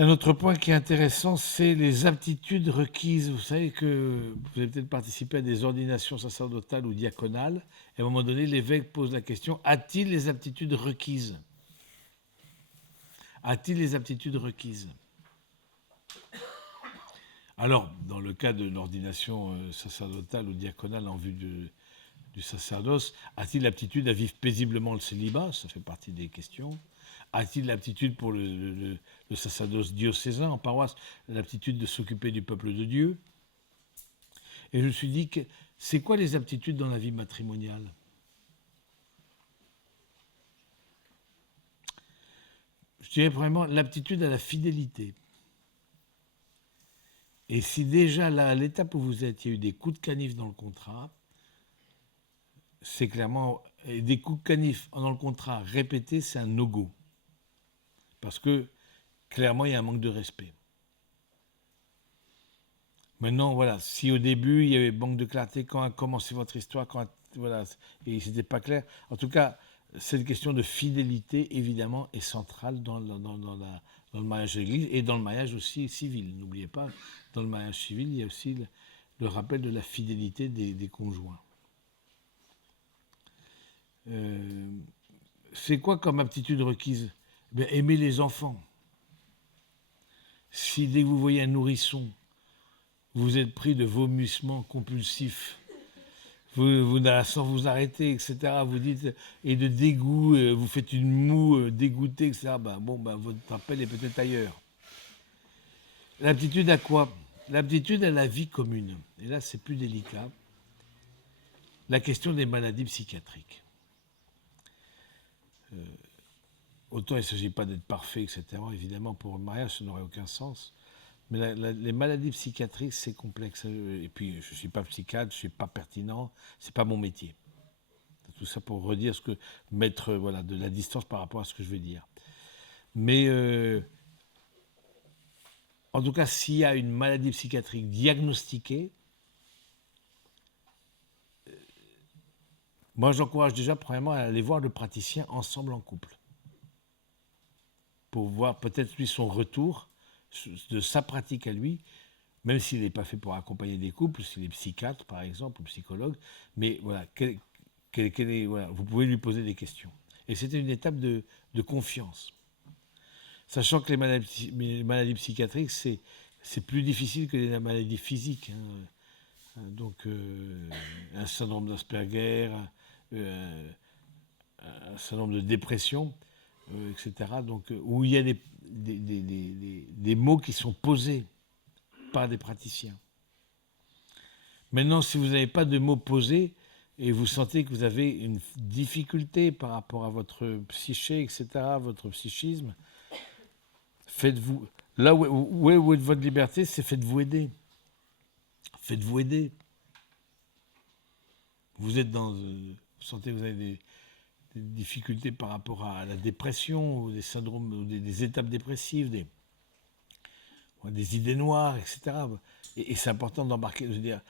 Un autre point qui est intéressant, c'est les aptitudes requises. Vous savez que vous avez peut-être participé à des ordinations sacerdotales ou diaconales. Et à un moment donné, l'évêque pose la question, a-t-il les aptitudes requises? A-t-il les aptitudes requises? Alors, dans le cas de l'ordination sacerdotale ou diaconale en vue du sacerdoce, a-t-il l'aptitude à vivre paisiblement le célibat? Ça fait partie des questions. A-t-il l'aptitude pour le sacerdoce diocésain en paroisse, l'aptitude de s'occuper du peuple de Dieu? Et je me suis dit, c'est quoi les aptitudes dans la vie matrimoniale? Je dirais vraiment l'aptitude à la fidélité. Et si déjà là, à l'étape où vous êtes, il y a eu des coups de canif dans le contrat, c'est clairement des coups de canif dans le contrat répétés, c'est un no-go. Parce que clairement, il y a un manque de respect. Maintenant, voilà, si au début, il y avait manque de clarté, quand a commencé votre histoire, voilà, et c'était pas clair, en tout cas, cette question de fidélité, évidemment, est centrale dans le mariage de l'Église et dans le mariage aussi civil. N'oubliez pas, dans le mariage civil, il y a aussi le rappel de la fidélité des conjoints. C'est quoi comme aptitude requise? Aimer les enfants. Si dès que vous voyez un nourrisson, vous êtes pris de vomissements compulsifs, sans vous arrêter, etc., vous dites, et de dégoût, vous faites une moue dégoûtée, etc., votre appel est peut-être ailleurs. L'aptitude à quoi? L'aptitude à la vie commune. Et là, c'est plus délicat. La question des maladies psychiatriques. Autant il ne s'agit pas d'être parfait, etc. Évidemment, pour le mariage, ça n'aurait aucun sens. Mais les maladies psychiatriques, c'est complexe. Et puis, je ne suis pas psychiatre, je ne suis pas pertinent, ce n'est pas mon métier. Tout ça pour redire mettre de la distance par rapport à ce que je vais dire. Mais en tout cas, s'il y a une maladie psychiatrique diagnostiquée, moi j'encourage déjà premièrement à aller voir le praticien ensemble en couple. Pour voir peut-être lui son retour de sa pratique à lui, même s'il n'est pas fait pour accompagner des couples, s'il est psychiatre par exemple ou psychologue, mais voilà, vous pouvez lui poser des questions. Et c'était une étape de confiance. Sachant que les maladies psychiatriques, c'est plus difficile que les maladies physiques. Donc, un syndrome d'Asperger, un syndrome de dépression, etc. Donc, où il y a des mots qui sont posés par des praticiens. Maintenant, si vous n'avez pas de mots posés et vous sentez que vous avez une difficulté par rapport à votre psyché, etc., votre psychisme, faites-vous. Là où est votre liberté, c'est faites-vous aider. Faites-vous aider. Vous êtes vous sentez que vous avez des difficultés par rapport à la dépression, ou des syndromes, ou des étapes dépressives, des idées noires, etc. Et c'est important d'embarquer, de se dire,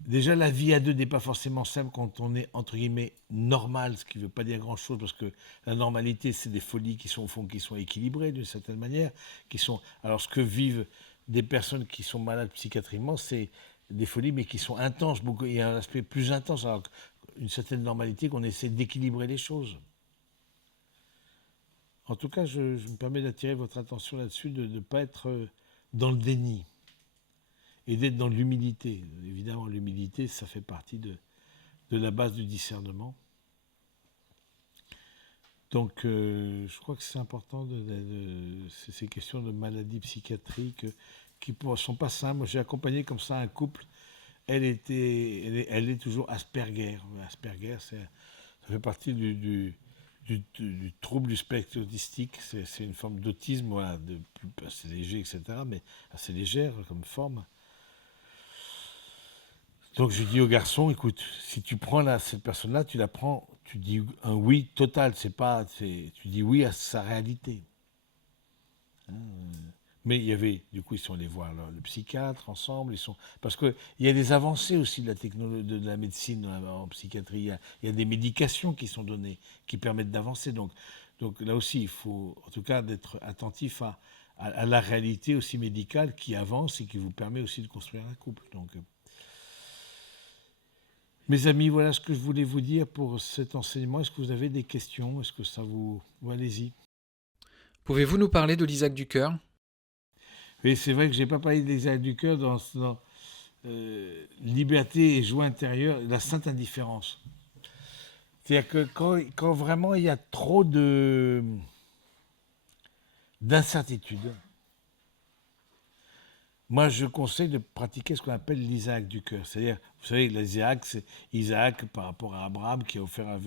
déjà la vie à deux n'est pas forcément simple quand on est, entre guillemets, normal, ce qui ne veut pas dire grand-chose, parce que la normalité, c'est des folies qui sont, au fond, qui sont équilibrées d'une certaine manière, alors ce que vivent des personnes qui sont malades psychiatriquement, c'est des folies, mais qui sont intenses, il y a un aspect plus intense, alors une certaine normalité qu'on essaie d'équilibrer les choses. En tout cas, je me permets d'attirer votre attention là-dessus, de ne pas être dans le déni et d'être dans l'humilité. Évidemment, l'humilité, ça fait partie de la base du discernement. Donc, je crois que c'est important, ces questions de maladies psychiatriques qui ne sont pas simples. Moi, j'ai accompagné comme ça un couple. Elle est toujours Asperger. Asperger, ça fait partie du trouble du spectre autistique. C'est une forme d'autisme, voilà, assez léger, etc., mais assez légère comme forme. Donc je dis au garçon, écoute, si tu prends cette personne-là, tu la prends, tu dis un oui total, tu dis oui à sa réalité. Mais il y avait, du coup, ils sont allés voir le psychiatre ensemble, parce qu'il y a des avancées aussi de la technologie, de la médecine en psychiatrie. Il y a des médications qui sont données, qui permettent d'avancer. Donc là aussi, il faut, en tout cas, d'être attentif à la réalité aussi médicale qui avance et qui vous permet aussi de construire un couple. Donc, mes amis, voilà ce que je voulais vous dire pour cet enseignement. Est-ce que vous avez des questions? Est-ce que ça vous... Allez-y. Pouvez-vous nous parler de l'Isaac du cœur? Oui, c'est vrai que je n'ai pas parlé des actes du cœur dans liberté et joie intérieure, la sainte indifférence. C'est-à-dire que quand vraiment il y a trop d'incertitude, moi je conseille de pratiquer ce qu'on appelle l'Isaac du cœur. C'est-à-dire, vous savez, l'Isaac, c'est Isaac par rapport à Abraham qui a offert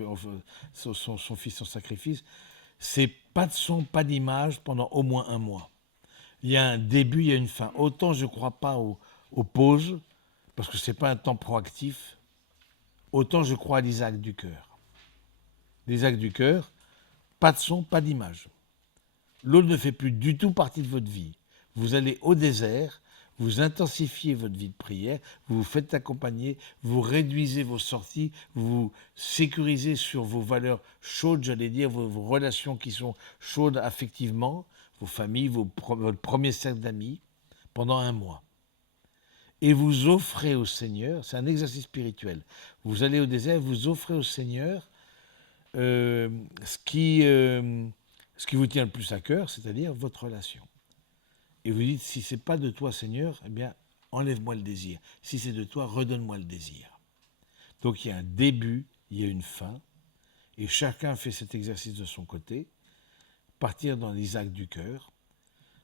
son fils en sacrifice. C'est pas de son, pas d'image pendant au moins un mois. Il y a un début, il y a une fin. Autant je ne crois pas aux pauses, parce que ce n'est pas un temps proactif, autant je crois à l'Isaac du cœur. L'Isaac du cœur, pas de son, pas d'image. L'eau ne fait plus du tout partie de votre vie. Vous allez au désert, vous intensifiez votre vie de prière, vous vous faites accompagner, vous réduisez vos sorties, vous sécurisez sur vos valeurs chaudes, j'allais dire, vos relations qui sont chaudes affectivement, vos familles, votre premier cercle d'amis, pendant un mois. Et vous offrez au Seigneur, c'est un exercice spirituel, vous allez au désert, vous offrez au Seigneur ce qui vous tient le plus à cœur, c'est-à-dire votre relation. Et vous dites, si ce n'est pas de toi, Seigneur, eh bien, enlève-moi le désir. Si c'est de toi, redonne-moi le désir. Donc il y a un début, il y a une fin, et chacun fait cet exercice de son côté, partir dans les actes du cœur,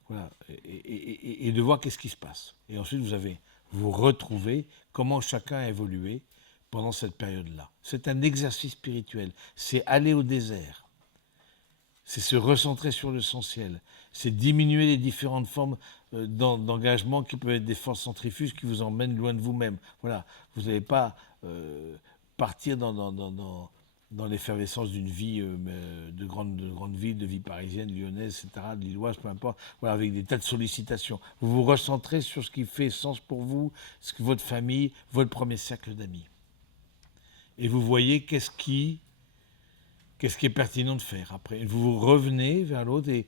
voilà, et de voir qu'est-ce qui se passe. Et ensuite, vous retrouvez comment chacun a évolué pendant cette période-là. C'est un exercice spirituel, c'est aller au désert. C'est se recentrer sur l'essentiel. C'est diminuer les différentes formes d'engagement qui peuvent être des forces centrifuges qui vous emmènent loin de vous-même. Voilà, vous n'allez pas partir dans l'effervescence d'une vie de grande ville, de vie parisienne, lyonnaise, etc., de lilloise, peu importe, voilà, avec des tas de sollicitations. Vous vous recentrez sur ce qui fait sens pour vous, votre famille, votre premier cercle d'amis. Et vous voyez qu'est-ce qui est pertinent de faire après. Vous revenez vers l'autre et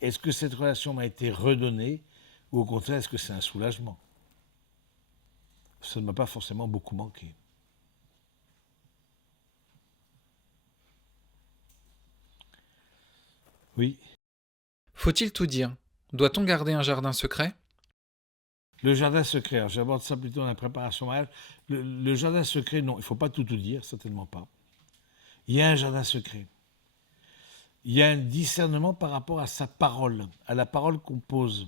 est-ce que cette relation m'a été redonnée ou au contraire, est-ce que c'est un soulagement? Ça ne m'a pas forcément beaucoup manqué. Oui. Faut-il tout dire? Doit-on garder un jardin secret? Le jardin secret, alors j'aborde ça plutôt dans la préparation mariage. Le jardin secret, non, il ne faut pas tout dire, certainement pas. Il y a un jardin secret. Il y a un discernement par rapport à sa parole, à la parole qu'on pose.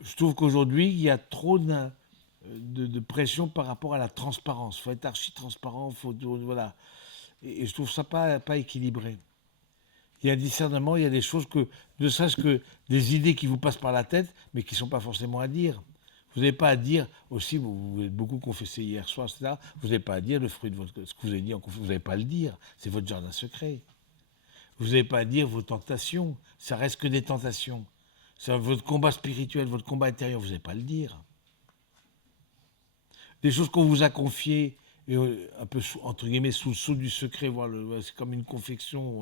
Je trouve qu'aujourd'hui, il y a trop de pression par rapport à la transparence. Il faut être archi-transparent, voilà. Et je trouve ça pas équilibré. Il y a un discernement, il y a des choses que, ne serait-ce que des idées qui vous passent par la tête, mais qui ne sont pas forcément à dire. Vous n'avez pas à dire, aussi, vous êtes beaucoup confessé hier soir, etc. Vous n'avez pas à dire le fruit de ce que vous avez dit en confession, vous n'avez pas à le dire. C'est votre jardin secret. Vous n'avez pas à dire vos tentations. Ça reste que des tentations. C'est votre combat spirituel, votre combat intérieur, vous n'avez pas à le dire. Des choses qu'on vous a confiées, et un peu entre guillemets sous le sceau du secret, c'est comme une confection,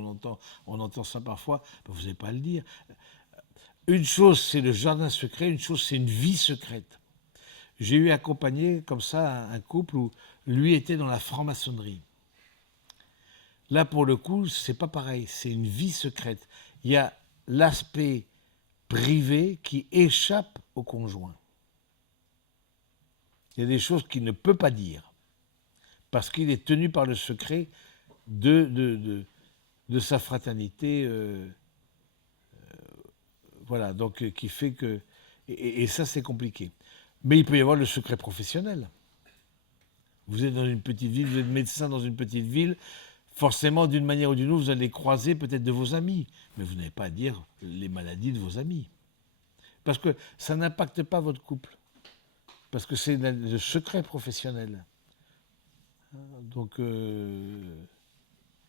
on entend ça parfois, ben vous n'avez pas à le dire. Une chose, c'est le jardin secret, une chose, c'est une vie secrète. J'ai eu accompagné comme ça un couple où lui était dans la franc-maçonnerie. Là, pour le coup, c'est pas pareil, c'est une vie secrète. Il y a l'aspect privé qui échappe au conjoint. Il y a des choses qu'il ne peut pas dire parce qu'il est tenu par le secret de sa fraternité. Voilà, donc qui fait que... Et ça, c'est compliqué. Mais il peut y avoir le secret professionnel. Vous êtes dans une petite ville, vous êtes médecin dans une petite ville, forcément, d'une manière ou d'une autre, vous allez croiser peut-être de vos amis, mais vous n'avez pas à dire les maladies de vos amis. Parce que ça n'impacte pas votre couple. Parce que c'est le secret professionnel. Donc, je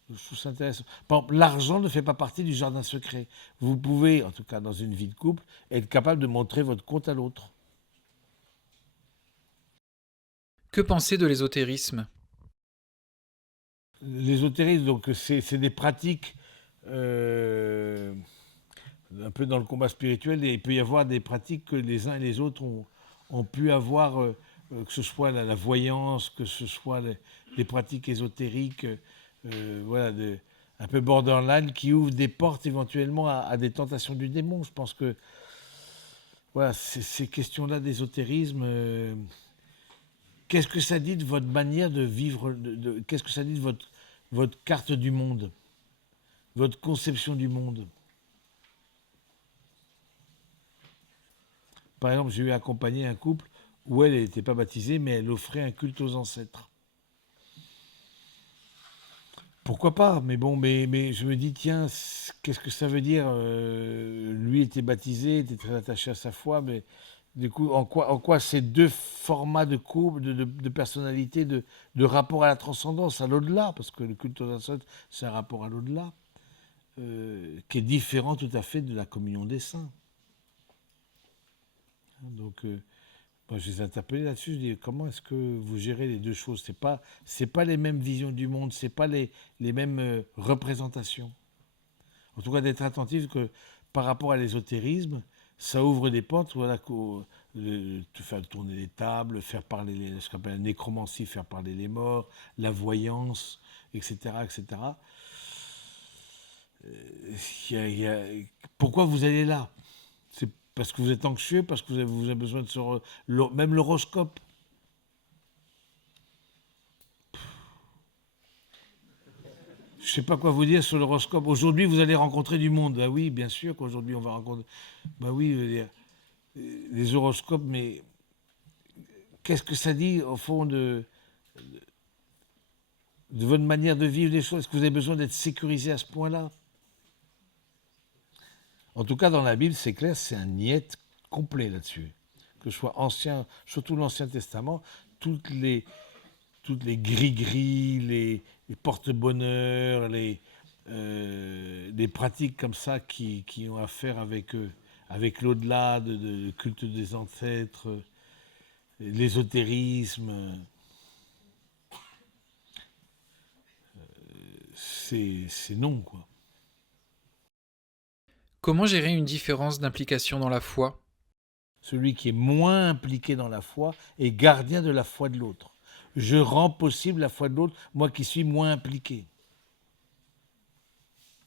trouve ça intéressant. Par exemple, l'argent ne fait pas partie du jardin secret. Vous pouvez, en tout cas dans une vie de couple, être capable de montrer votre compte à l'autre. Que penser de l'ésotérisme? L'ésotérisme, donc, c'est des pratiques un peu dans le combat spirituel, et il peut y avoir des pratiques que les uns et les autres ont pu avoir, que ce soit la voyance, que ce soit les pratiques ésotériques, voilà, un peu borderline, qui ouvrent des portes éventuellement à des tentations du démon. Je pense que voilà, ces questions-là d'ésotérisme, qu'est-ce que ça dit de votre manière de vivre, qu'est-ce que ça dit de votre carte du monde, votre conception du monde? Par exemple, j'ai eu accompagné un couple où elle n'était pas baptisée, mais elle offrait un culte aux ancêtres. Pourquoi pas? Mais bon, mais je me dis, tiens, qu'est-ce que ça veut dire? Lui était baptisé, était très attaché à sa foi, mais du coup, en quoi ces deux formats de couple, de personnalité, de rapport à la transcendance, à l'au-delà, parce que le culte aux ancêtres, c'est un rapport à l'au-delà, qui est différent tout à fait de la communion des saints. Donc, moi, je les ai interpellés là-dessus. Je dis, comment est-ce que vous gérez les deux choses? C'est pas les mêmes visions du monde, c'est pas les mêmes représentations. En tout cas, d'être attentif que par rapport à l'ésotérisme, ça ouvre des portes, voilà, faire tourner les tables, faire parler, ce qu'on appelle la nécromancie, faire parler les morts, la voyance, etc., etc. Pourquoi vous allez là? C'est parce que vous êtes anxieux, parce que vous avez besoin de même l'horoscope. Je ne sais pas quoi vous dire sur l'horoscope. Aujourd'hui, vous allez rencontrer du monde. Ah oui, bien sûr qu'aujourd'hui, on va rencontrer. Bah oui, les horoscopes, mais qu'est-ce que ça dit, au fond, de votre manière de vivre les choses? Est-ce que vous avez besoin d'être sécurisé à ce point-là? En tout cas, dans la Bible, c'est clair, c'est un niet complet là-dessus. Que ce soit ancien, surtout l'Ancien Testament, toutes les gris-gris, les porte-bonheur, les pratiques comme ça qui ont à faire avec l'au-delà, de culte des ancêtres, l'ésotérisme, c'est non, quoi. Comment gérer une différence d'implication dans la foi? Celui qui est moins impliqué dans la foi est gardien de la foi de l'autre. Je rends possible la foi de l'autre, moi qui suis moins impliqué.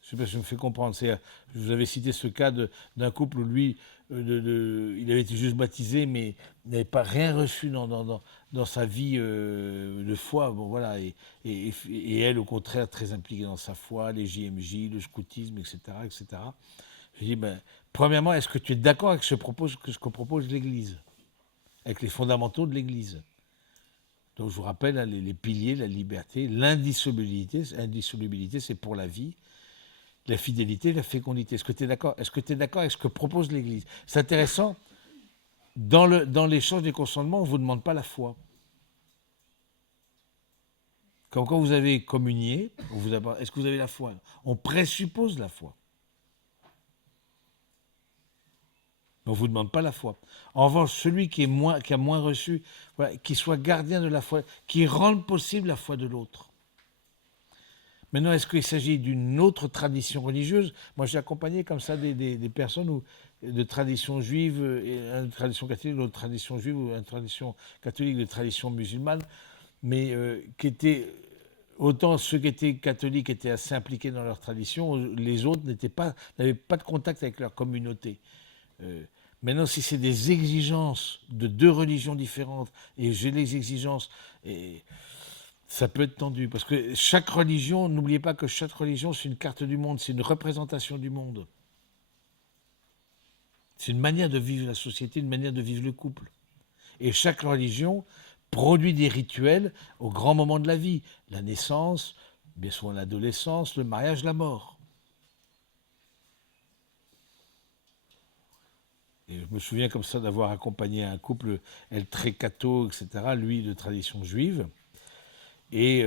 Je ne sais pas si je me fais comprendre. Je vous avais cité ce cas d'un couple où lui, il avait été juste baptisé, mais n'avait pas rien reçu dans sa vie de foi. Bon, voilà. Et elle, au contraire, très impliquée dans sa foi, les JMJ, le scoutisme, etc., etc. Je dis, ben, premièrement, est-ce que tu es d'accord avec ce que propose l'Église, avec les fondamentaux de l'Église? Donc je vous rappelle, hein, les piliers, la liberté, l'indissolubilité. L'indissolubilité, c'est pour la vie. La fidélité, la fécondité. Est-ce que tu es d'accord? Est-ce que tu es d'accord avec ce que propose l'Église? C'est intéressant. Dans l'échange des consentements, on ne vous demande pas la foi. Quand vous avez communié, est-ce que vous avez la foi? On présuppose la foi. On ne vous demande pas la foi. En revanche, celui qui a moins reçu, voilà, qui soit gardien de la foi, qui rende possible la foi de l'autre. Maintenant, est-ce qu'il s'agit d'une autre tradition religieuse? Moi, j'ai accompagné comme ça des personnes de tradition juive, une tradition catholique, une autre tradition juive, ou une tradition catholique, de tradition musulmane, mais qui étaient, autant ceux qui étaient catholiques étaient assez impliqués dans leur tradition, les autres n'avaient pas de contact avec leur communauté. Maintenant, si c'est des exigences de deux religions différentes, et j'ai les exigences, et ça peut être tendu, parce que chaque religion, n'oubliez pas que chaque religion, c'est une carte du monde, c'est une représentation du monde. C'est une manière de vivre la société, une manière de vivre le couple. Et chaque religion produit des rituels au grand moment de la vie. La naissance, bien souvent l'adolescence, le mariage, la mort. Et je me souviens comme ça d'avoir accompagné un couple, elle très catho, etc., lui de tradition juive. Et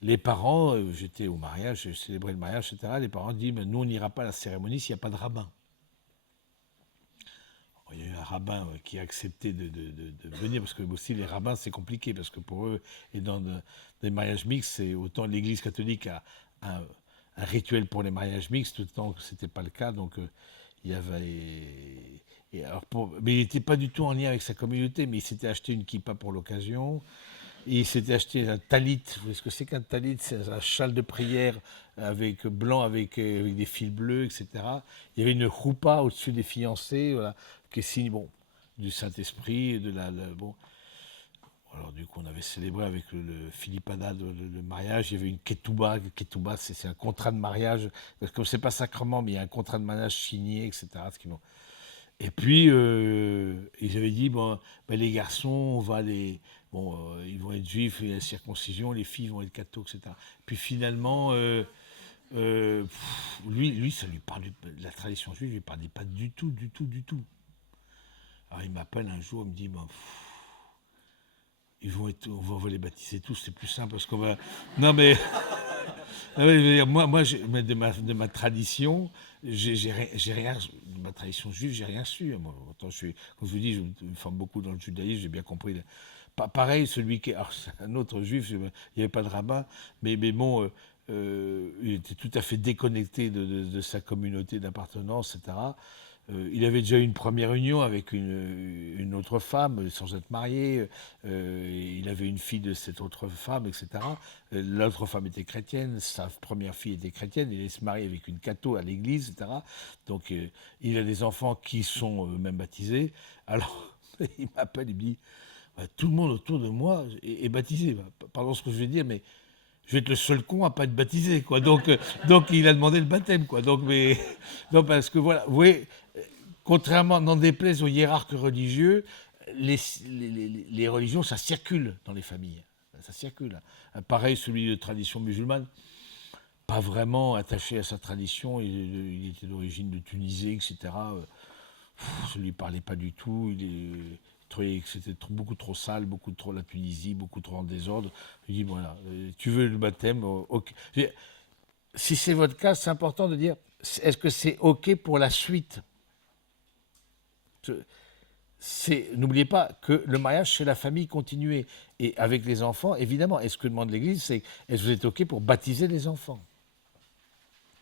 les parents, j'étais au mariage, j'ai célébré le mariage, etc. Les parents disent, mais nous, on n'ira pas à la cérémonie s'il n'y a pas de rabbin. Alors, il y a eu un rabbin qui a accepté de venir, parce que aussi les rabbins, c'est compliqué, parce que pour eux, et dans des mariages mixtes, c'est autant l'Église catholique a un rituel pour les mariages mixtes, tout le temps que ce n'était pas le cas. Donc, il y avait. Mais il n'était pas du tout en lien avec sa communauté, mais il s'était acheté une kippa pour l'occasion. Et il s'était acheté un talit. Vous voyez ce que c'est qu'un talit? C'est un châle de prière avec blanc, avec des fils bleus, etc. Il y avait une choupa au-dessus des fiancés, voilà, qui est signe du Saint-Esprit, bon. Alors du coup, on avait célébré avec le Philippada le mariage. Il y avait une ketouba. Ketouba, c'est un contrat de mariage. Parce que c'est pas sacrement, mais il y a un contrat de mariage signé, etc. Et puis, ils avaient dit, bon, ben, les garçons, ils vont être juifs et la circoncision, les filles vont être cathos, etc. Puis finalement, lui, ça lui parlait, la tradition juive, lui parlait pas du tout, du tout, du tout. Alors il m'appelle un jour, il me dit, ben, on va les baptiser tous, c'est plus simple parce qu'on va. Non mais, non, mais je veux dire, moi de ma tradition, j'ai rien, de ma tradition juive, j'ai rien su. Moi, autant comme je vous dis, je me forme beaucoup dans le judaïsme, j'ai bien compris. Pareil, celui qui est, alors, c'est un autre juif, il n'y avait pas de rabbin, mais bon, il était tout à fait déconnecté de sa communauté d'appartenance, etc. Il avait déjà eu une première union avec une autre femme, sans être marié. Il avait une fille de cette autre femme, etc. L'autre femme était chrétienne, sa première fille était chrétienne. Il est se marier avec une catho à l'église, etc. Donc, il a des enfants qui sont même baptisés. Alors, il m'appelle, il me dit, tout le monde autour de moi est baptisé. Pardon ce que je vais dire, mais je vais être le seul con à pas être baptisé, quoi. Donc il a demandé le baptême, quoi. Donc, non, parce que voilà, vous voyez, contrairement, n'en déplaise aux hiérarques religieux, les religions, ça circule dans les familles. Ça circule. Pareil, celui de tradition musulmane, pas vraiment attaché à sa tradition. Il était d'origine de Tunisie, etc. Ça ne lui parlait pas du tout. Il trouvait que c'était beaucoup trop sale, beaucoup trop la Tunisie, beaucoup trop en désordre. Je lui dis, voilà, tu veux le baptême, ok. Si c'est votre cas, c'est important de dire, est-ce que c'est ok pour la suite? N'oubliez pas que le mariage, c'est la famille continuée. Et avec les enfants, évidemment, est-ce que demande l'Église, c'est est-ce que vous êtes OK pour baptiser les enfants?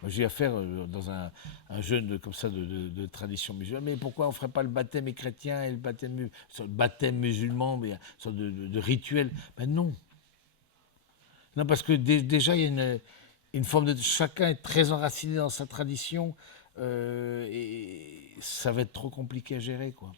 Moi, j'ai affaire dans un jeune comme ça de tradition musulmane. Mais pourquoi on ne ferait pas le baptême chrétien et le baptême musulman, mais une sorte de rituel? Ben non. Non, parce que déjà, il y a une forme de. Chacun est très enraciné dans sa tradition et ça va être trop compliqué à gérer, quoi.